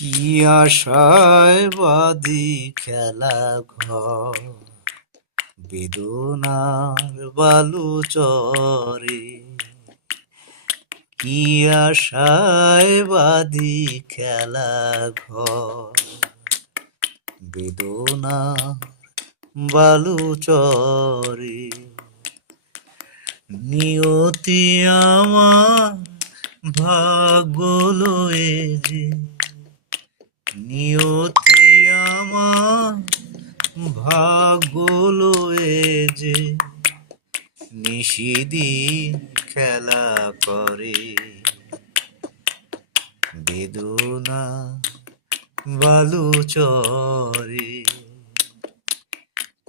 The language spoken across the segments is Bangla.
কি আশায় বাঁধি খেলা ঘর, বেদনার বালু চরে। কি আশায় বাঁধি খেলা ঘর, বেদনার বালু চরে। নিয়তি আমার ভাগ্য লয়ে যে, নিয়তি আমার ভাগ্য লয়ে যে নিশিদিন খেলা করে। বেদনা বালু চরে,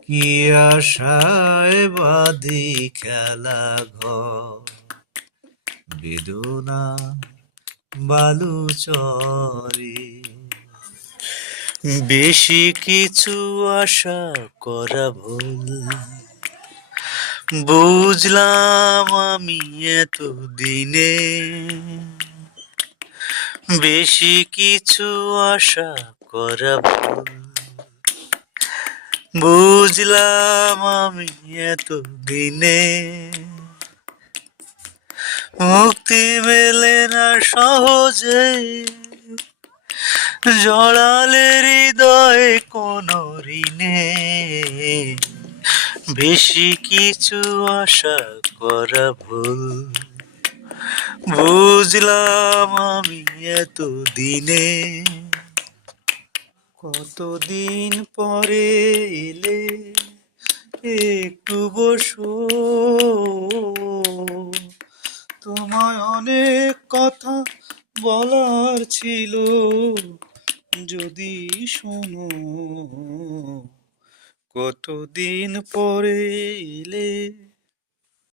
কি আশায় বাঁধি খেলা ঘর, বেদনা বালু চরে। বেশি কিছু আশা করা ভুল, বুঝলাম আমি এতদিনে। বেশি কিছু আশা করা ভুল, বুঝলাম আমি এতদিনে। মুক্তি মেলে না সহজে, জড়ালে হৃদয়ে কোনো ঋণে। বেশি কিছু আশা করা ভুল, বুঝলাম আমি এতদিনে। কতদিন পরে এলে একটু বসো, তোমায় অনেক কথা বলার ছিল, যদি শোনো। কতদিন পরে এলে